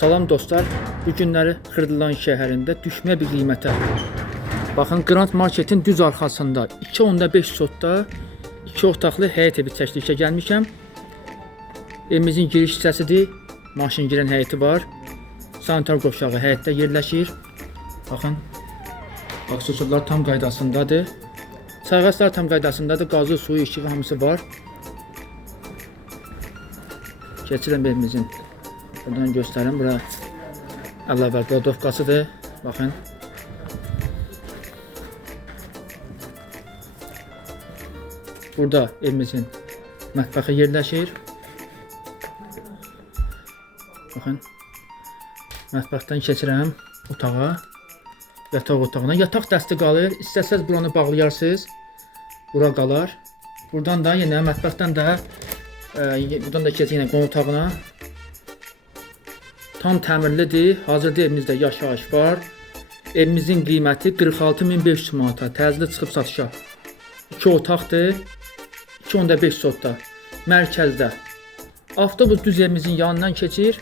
Salam dostlar, bu günləri Xırdalan şəhərində düşmə bir qiymətə. Baxın, Grand Marketin düz arxasında 2.5 sotda 2 otaqlı həyət evi çəkilişə gəlmişəm. Evimizin giriş hissəsidir. Maşın girən həyəti var. Sanitar qovşağı həyətdə yerləşir. Baxın, aksesuarlar tam qaydasındadır. Sayğaclar tam qaydasındadır. Qazı, suyu, işığı hamısı var. Keçirəm evimizin. Buradan göstərim. Bura əlavə qladovkasıdır. Baxın. Burada evimizin mətbəxi yerləşir. Baxın. Mətbəxdən keçirəm otağa. Yataq otağına. Yataq dəsti qalır. İstəsəz buranı bağlayarsınız. Bura qalar. Buradan da yenə mətbəxdən də buradan da keçir yenə qonaq otağına. Tam təmirlidir. Hazırda evimizdə yaşayış var. Evimizin qiyməti 46.500 manata. Təzəli çıxıb satışa. 2 otaqdır. 2.5 sotda. Mərkəzdə. Avtobus düz evimizin yanından keçir.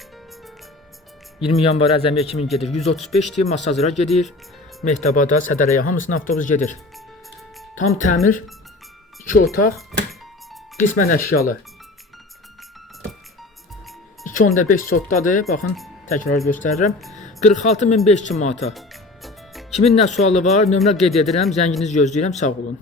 20 yanvar Əzəmiyə kimi gedir. 135 deyir, Masazıra gedir. Mehtabada, Sədərəyə hamısına avtobus gedir. Tam təmir. 2 otaq. Qismən əşyalı. 2.5 sotdadır. Baxın, təkrar göstərirəm. 46.500 manata. Kimin nə sualı var? Nömrə qeyd edirəm. Zənginizi gözləyirəm. Sağ olun.